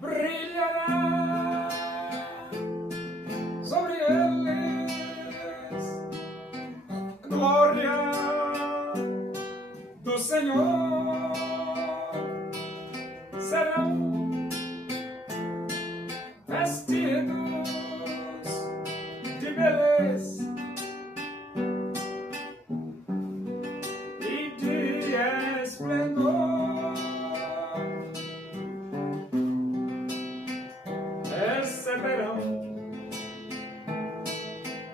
brilhará sobre eles a glória do Senhor. Serão vestidos de beleza e de esplendor. Receberão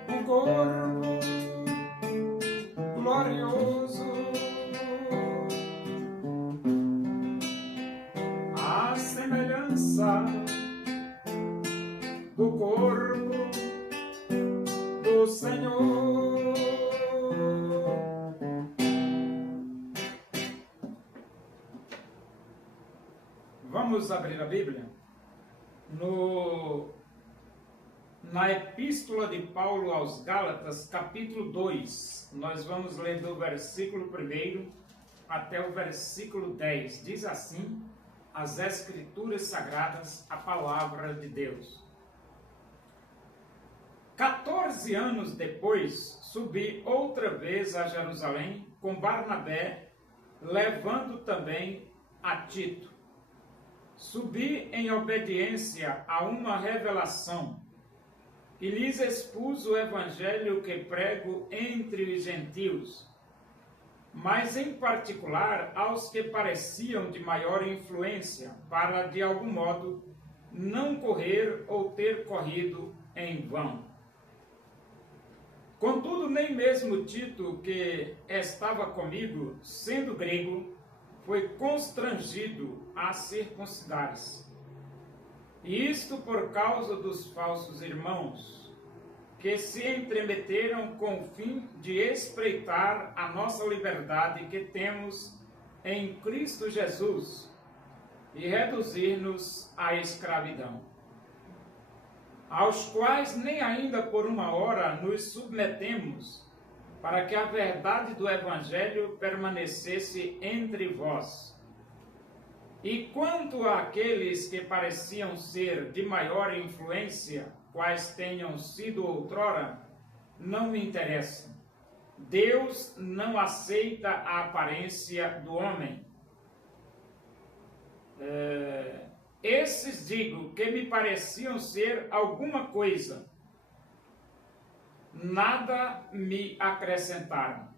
um corpo glorioso, a semelhança do corpo do Senhor. Vamos abrir a Bíblia na Epístola de Paulo aos Gálatas, capítulo 2. Nós vamos ler do versículo 1 até o versículo 10. Diz assim as Escrituras Sagradas, a Palavra de Deus. 14 anos depois, subi outra vez a Jerusalém com Barnabé, levando também a Tito. Subi em obediência a uma revelação e lhes expus o evangelho que prego entre os gentios, mas em particular aos que pareciam de maior influência, para de algum modo não correr ou ter corrido em vão. Contudo, nem mesmo Tito, que estava comigo, sendo grego, foi constrangido a circuncidar-se. E isto por causa dos falsos irmãos, que se entremeteram com o fim de espreitar a nossa liberdade que temos em Cristo Jesus e reduzir-nos à escravidão, aos quais nem ainda por uma hora nos submetemos, para que a verdade do Evangelho permanecesse entre vós. E quanto àqueles que pareciam ser de maior influência, quais tenham sido outrora, não me interessam. Deus não aceita a aparência do homem. Esses digo que me pareciam ser alguma coisa, nada me acrescentaram.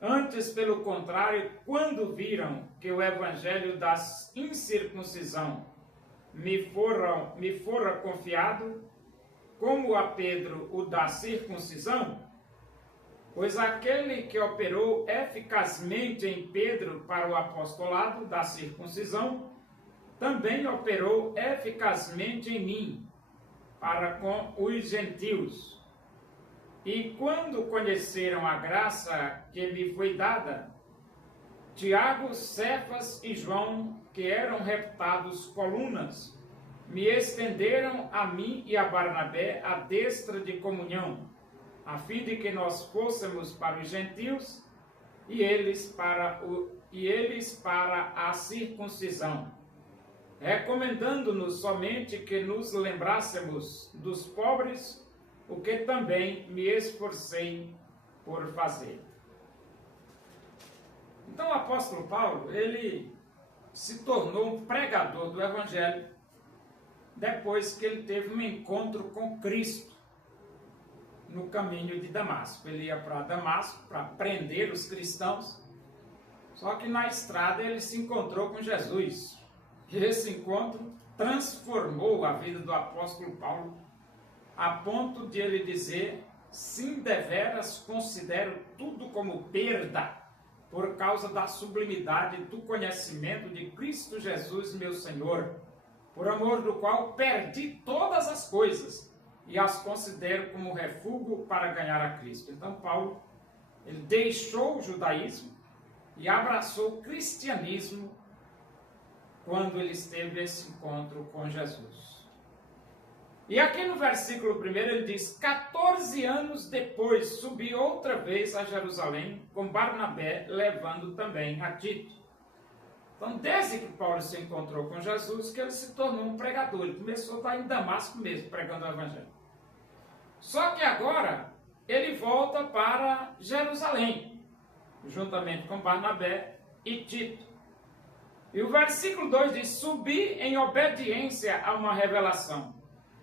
Antes, pelo contrário, quando viram que o evangelho da incircuncisão me fora confiado, como a Pedro o da circuncisão, pois aquele que operou eficazmente em Pedro para o apostolado da circuncisão, também operou eficazmente em mim, para com os gentios. E quando conheceram a graça que me foi dada, Tiago, Cefas e João, que eram reputados colunas, me estenderam a mim e a Barnabé a destra de comunhão, a fim de que nós fôssemos para os gentios e eles para a circuncisão, recomendando-nos somente que nos lembrássemos dos pobres, o que também me esforcei por fazer. Então o apóstolo Paulo, ele se tornou um pregador do Evangelho depois que ele teve um encontro com Cristo no caminho de Damasco. Ele ia para Damasco para prender os cristãos, só que na estrada ele se encontrou com Jesus. E esse encontro transformou a vida do apóstolo Paulo, a ponto de ele dizer: sim, deveras considero tudo como perda, por causa da sublimidade do conhecimento de Cristo Jesus, meu Senhor, por amor do qual perdi todas as coisas e as considero como refúgio para ganhar a Cristo. Então Paulo, ele deixou o judaísmo e abraçou o cristianismo quando ele esteve esse encontro com Jesus. E aqui no versículo 1 ele diz: 14 anos depois subi outra vez a Jerusalém com Barnabé, levando também a Tito. Então, desde que Paulo se encontrou com Jesus, que ele se tornou um pregador. Ele começou a estar em Damasco mesmo, pregando o Evangelho. Só que agora, ele volta para Jerusalém, juntamente com Barnabé e Tito. E o versículo 2 diz: subi em obediência a uma revelação,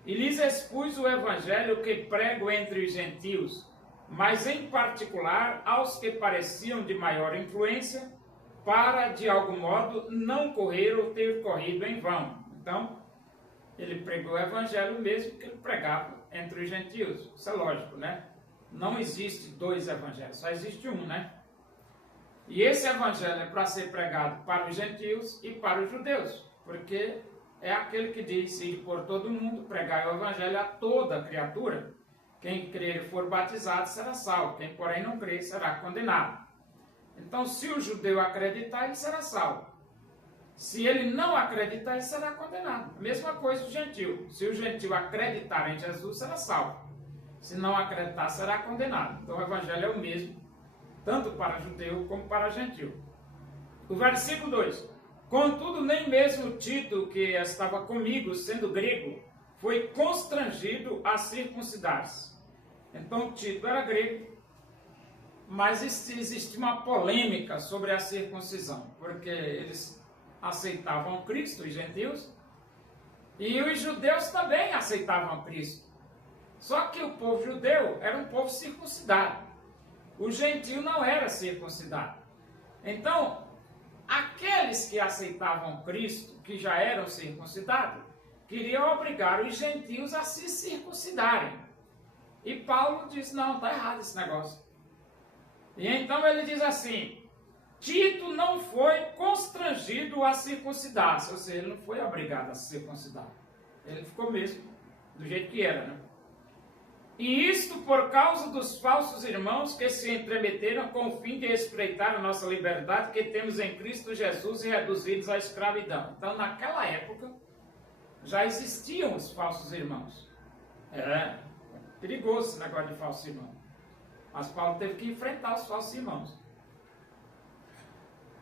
e lhes expus o evangelho que prego entre os gentios, mas em particular aos que pareciam de maior influência, para, de algum modo, não correr ou ter corrido em vão. Então, ele pregou o evangelho mesmo que ele pregava entre os gentios. Isso é lógico, né? Não existe dois evangelhos, só existe um, né? E esse evangelho é para ser pregado para os gentios e para os judeus, porque é aquele que diz: ide por todo mundo, pregai o evangelho a toda criatura. Quem crer e for batizado será salvo, quem porém não crer será condenado. Então, se o judeu acreditar, ele será salvo. Se ele não acreditar, ele será condenado. A mesma coisa o gentil. Se o gentil acreditar em Jesus, será salvo. Se não acreditar, será condenado. Então, o evangelho é o mesmo, tanto para judeu como para gentil. O versículo 2: contudo, nem mesmo Tito, que estava comigo, sendo grego, foi constrangido a circuncidar-se. Então, Tito era grego, mas existia uma polêmica sobre a circuncisão, porque eles aceitavam Cristo, os gentios, e os judeus também aceitavam Cristo. Só que o povo judeu era um povo circuncidado. O gentio não era circuncidado. Então, aqueles que aceitavam Cristo, que já eram circuncidados, queriam obrigar os gentios a se circuncidarem. E Paulo diz: não, está errado esse negócio. E então ele diz assim: Tito não foi constrangido a circuncidar-se, ou seja, ele não foi obrigado a se circuncidar. Ele ficou mesmo do jeito que era, né? E isto por causa dos falsos irmãos que se entremeteram com o fim de espreitar a nossa liberdade que temos em Cristo Jesus e reduzidos à escravidão. Então, naquela época, já existiam os falsos irmãos. É perigoso esse negócio de falso irmão. Mas Paulo teve que enfrentar os falsos irmãos,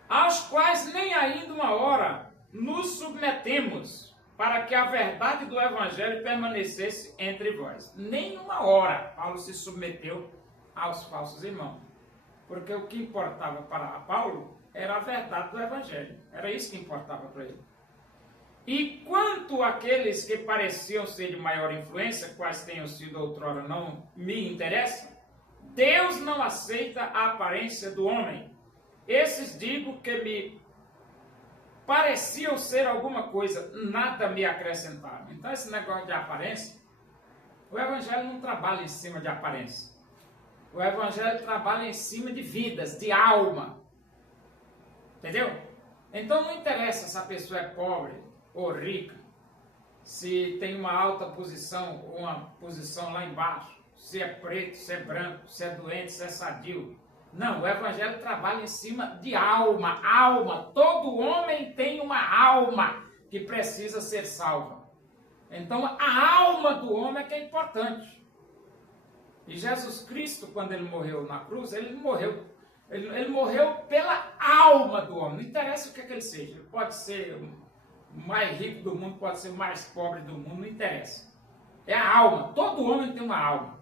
aos quais nem ainda uma hora nos submetemos, para que a verdade do evangelho permanecesse entre vós. Nem uma hora Paulo se submeteu aos falsos irmãos, porque o que importava para Paulo era a verdade do evangelho. Era isso que importava para ele. E quanto àqueles que pareciam ser de maior influência, quais tenham sido outrora, não me interessa, Deus não aceita a aparência do homem. Esses digo que me pareciam ser alguma coisa, nada me acrescentaram. Então, esse negócio de aparência, o evangelho não trabalha em cima de aparência. O evangelho trabalha em cima de vidas, de alma. Entendeu? Então, não interessa se a pessoa é pobre ou rica, se tem uma alta posição ou uma posição lá embaixo, se é preto, se é branco, se é doente, se é sadio. Não, o evangelho trabalha em cima de alma, alma. Todo homem tem uma alma que precisa ser salva. Então, a alma do homem é que é importante. E Jesus Cristo, quando ele morreu na cruz, ele morreu pela alma do homem. Não interessa o que é que ele seja. Ele pode ser o mais rico do mundo, pode ser o mais pobre do mundo, não interessa. É a alma. Todo homem tem uma alma.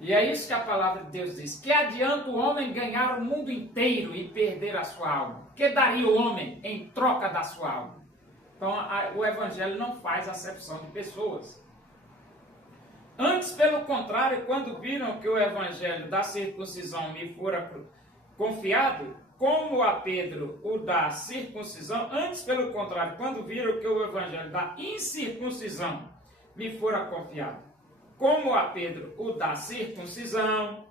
E é isso que a palavra de Deus diz: que adianta o homem ganhar o mundo inteiro e perder a sua alma? Que daria o homem em troca da sua alma? Então, o evangelho não faz acepção de pessoas. Antes, pelo contrário, quando viram que o evangelho da circuncisão me fora confiado, como a Pedro o da circuncisão, antes, pelo contrário, quando viram que o evangelho da incircuncisão me fora confiado, como a Pedro o da circuncisão,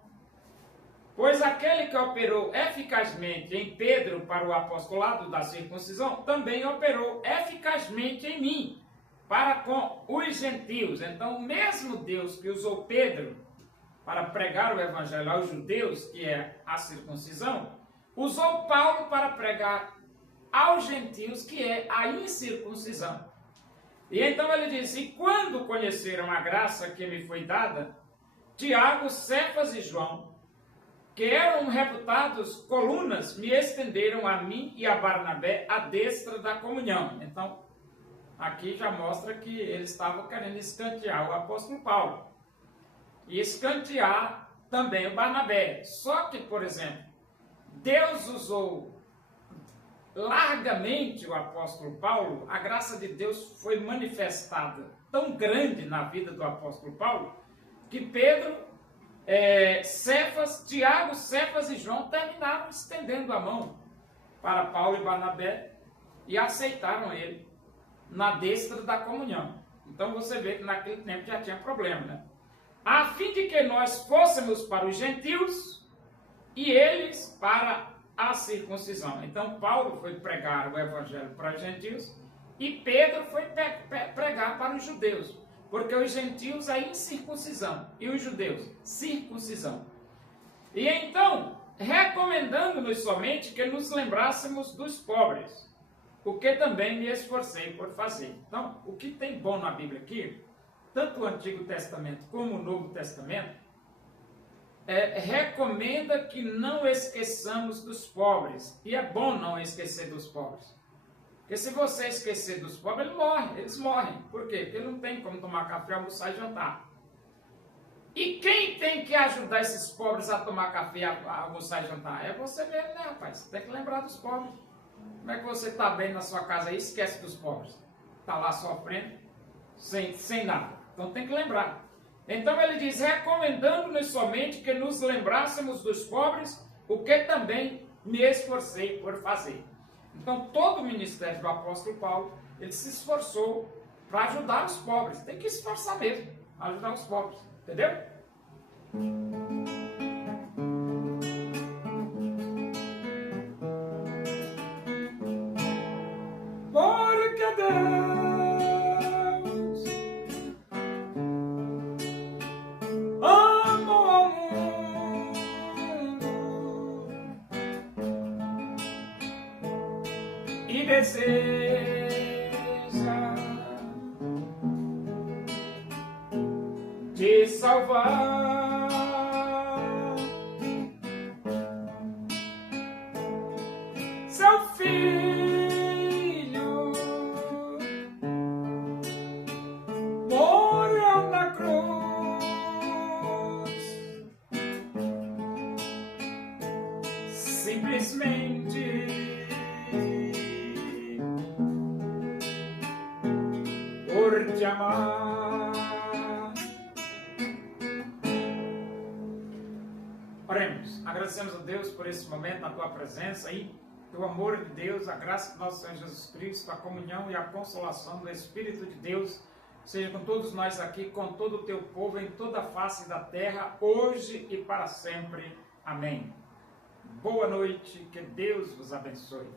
pois aquele que operou eficazmente em Pedro para o apostolado da circuncisão, também operou eficazmente em mim, para com os gentios. Então, o mesmo Deus que usou Pedro para pregar o evangelho aos judeus, que é a circuncisão, usou Paulo para pregar aos gentios, que é a incircuncisão. E então ele diz: e quando conheceram a graça que me foi dada, Tiago, Cefas e João, que eram reputados colunas, me estenderam a mim e a Barnabé a destra da comunhão. Então, aqui já mostra que eles estavam querendo escantear o apóstolo Paulo. E escantear também o Barnabé. Só que, por exemplo, Deus usou largamente o apóstolo Paulo, a graça de Deus foi manifestada tão grande na vida do apóstolo Paulo, que Pedro, Cefas, Tiago, Cefas e João terminaram estendendo a mão para Paulo e Barnabé e aceitaram ele na destra da comunhão. Então você vê que naquele tempo já tinha problema, né? A fim de que nós fôssemos para os gentios e eles para a circuncisão. Então Paulo foi pregar o evangelho para os gentios e Pedro foi pregar para os judeus, porque os gentios é incircuncisão e os judeus circuncisão. E então, recomendando-nos somente que nos lembrássemos dos pobres, o que também me esforcei por fazer. Então, o que tem bom na Bíblia aqui, tanto o Antigo Testamento como o Novo Testamento, recomenda que não esqueçamos dos pobres. E é bom não esquecer dos pobres. Porque se você esquecer dos pobres, eles morrem. Por quê? Porque não tem como tomar café, almoçar e jantar. E quem tem que ajudar esses pobres a tomar café, a almoçar e jantar? É você mesmo, né, rapaz? Você tem que lembrar dos pobres. Como é que você está bem na sua casa e esquece dos pobres? Está lá sofrendo, sem nada. Então tem que lembrar. Então ele diz, recomendando-nos somente que nos lembrássemos dos pobres, o que também me esforcei por fazer. Então todo o ministério do apóstolo Paulo, ele se esforçou para ajudar os pobres. Tem que esforçar mesmo, ajudar os pobres. Entendeu? Porque Deus amou ao mundo e deseja te salvar. Seu filho morreu na cruz, simplesmente por te amar. Oremos, agradecemos a Deus por esse momento, a tua presença aí, o amor de Deus, a graça de nosso Senhor Jesus Cristo, a comunhão e a consolação do Espírito de Deus, seja com todos nós aqui, com todo o teu povo, em toda a face da terra, hoje e para sempre. Amém. Boa noite, que Deus vos abençoe.